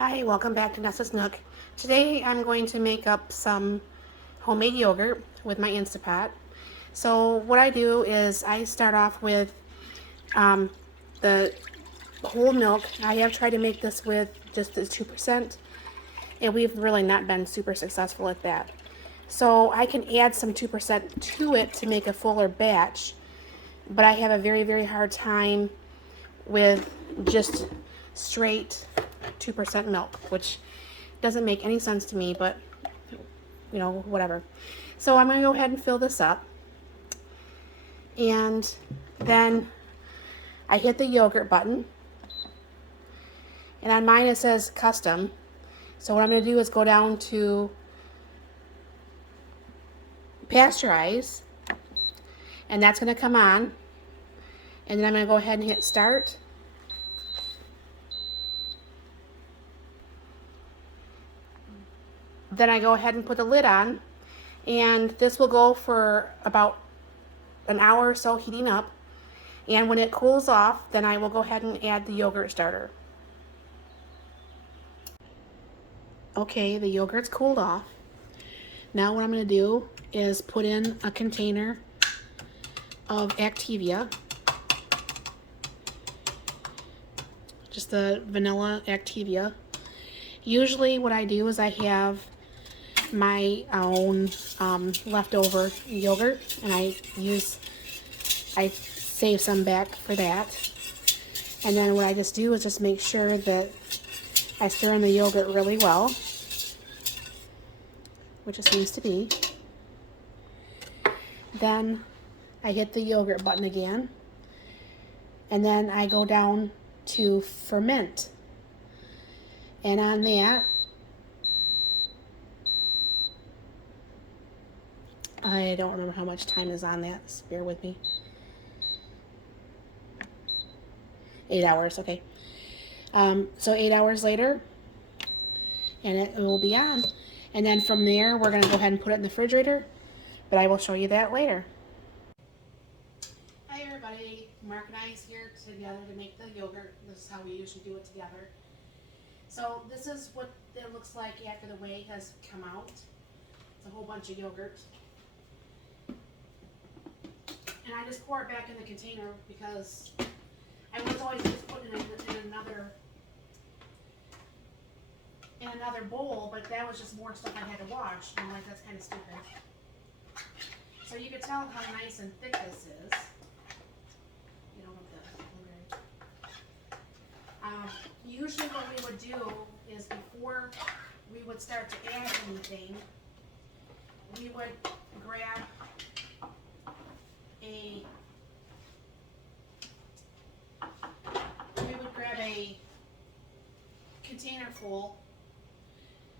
Hi, welcome back to Nessa's Nook. Today I'm going to make up some homemade yogurt with my Instapot. So what I do is I start off with um, the whole milk. I have tried to make this with just the 2%, and we've really not been super successful at that. So I can add some 2% to it to make a fuller batch, but I have a very, very hard time with just straight 2% milk, which doesn't make any sense to me, but whatever. So I'm going to go ahead and fill this up. And then I hit the yogurt button. And on mine it says custom. So what I'm going to do is go down to pasteurize. And that's going to come on. And then I'm going to go ahead and hit start. Then I go ahead and put the lid on. And this will go for about an hour or so heating up. And when it cools off, then I will go ahead and add the yogurt starter. Okay, the yogurt's cooled off. Now what I'm going to do is put in a container of activia. Just the vanilla activia. Usually what I do is I have my own leftover yogurt, and I save some back for that. And then what I just do is just make sure that I stir in the yogurt really well, which it seems to be. Then I hit the yogurt button again, and then I go down to ferment. And on that, I don't remember how much time is on that, so bear with me. 8 hours, okay. So 8 hours later, and it will be on. And then from there, we're going to go ahead and put it in the refrigerator, but I will show you that later. Hi everybody, Mark and I is here together to make the yogurt. This is how we usually do it together. So this is what it looks like after the whey has come out. It's a whole bunch of yogurt. And I just pour it back in the container because I was always just putting it in another bowl, but that was just more stuff I had to wash. And I'm like, that's kind of stupid. So you can tell how nice and thick this is. You know, usually what we would do is before we would start to add anything, we would grab a container full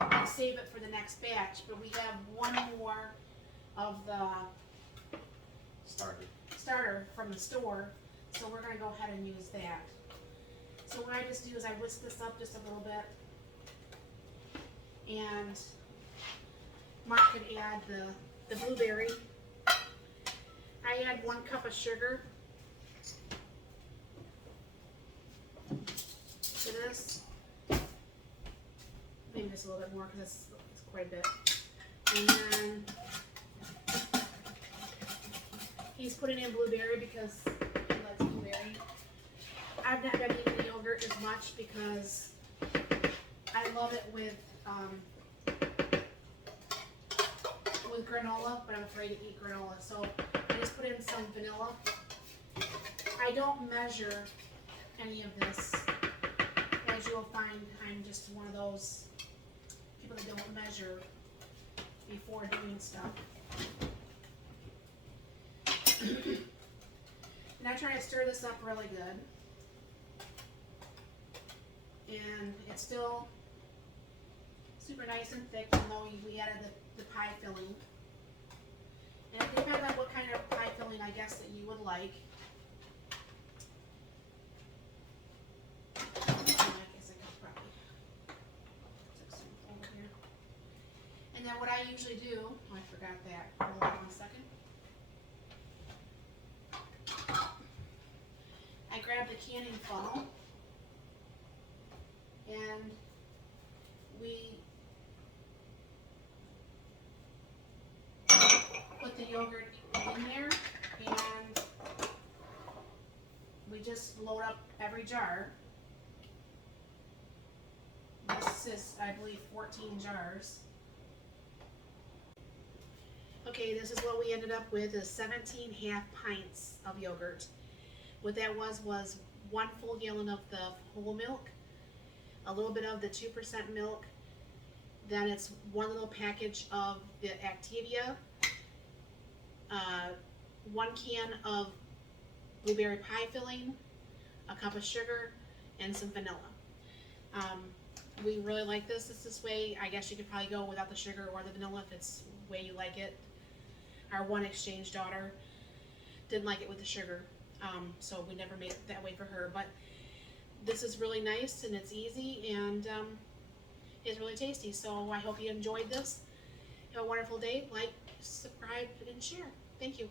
and save it for the next batch, but we have one more of the starter from the store, so we're going to go ahead and use that. So what I just do is I whisk this up just a little bit, and Mark can add the blueberry. I add 1 cup of sugar to this. Maybe just a little bit more because it's quite a bit. And then he's putting in blueberry because he likes blueberry. I've not been eating the yogurt as much because I love it with granola, but I'm afraid to eat granola. So I just put in some vanilla. I don't measure any of this. As you'll find, I'm just one of those people that don't measure before doing stuff. And I try to stir this up really good. And it's still super nice and thick, even though we added the pie filling. And it depends on what kind of pie filling, I guess, that you would like. I guess I could probably take some over here. And then what I usually do, oh, I forgot that. Hold on 1 second. I grab the canning funnel and we put the yogurt in there and we just load up every jar. This is, I believe, 14 jars. Okay, this is what we ended up with, is 17 half pints of yogurt. What that was 1 full gallon of the whole milk, a little bit of the 2% milk, then it's 1 little package of the activia, 1 can of blueberry pie filling, a cup of sugar, and some vanilla. We really like this. This way, I guess you could probably go without the sugar or the vanilla if it's the way you like it. Our one exchange daughter didn't like it with the sugar, so we never made it that way for her. But this is really nice and it's easy and it's really tasty. So I hope you enjoyed this. Have a wonderful day. Like, subscribe, and share. Thank you.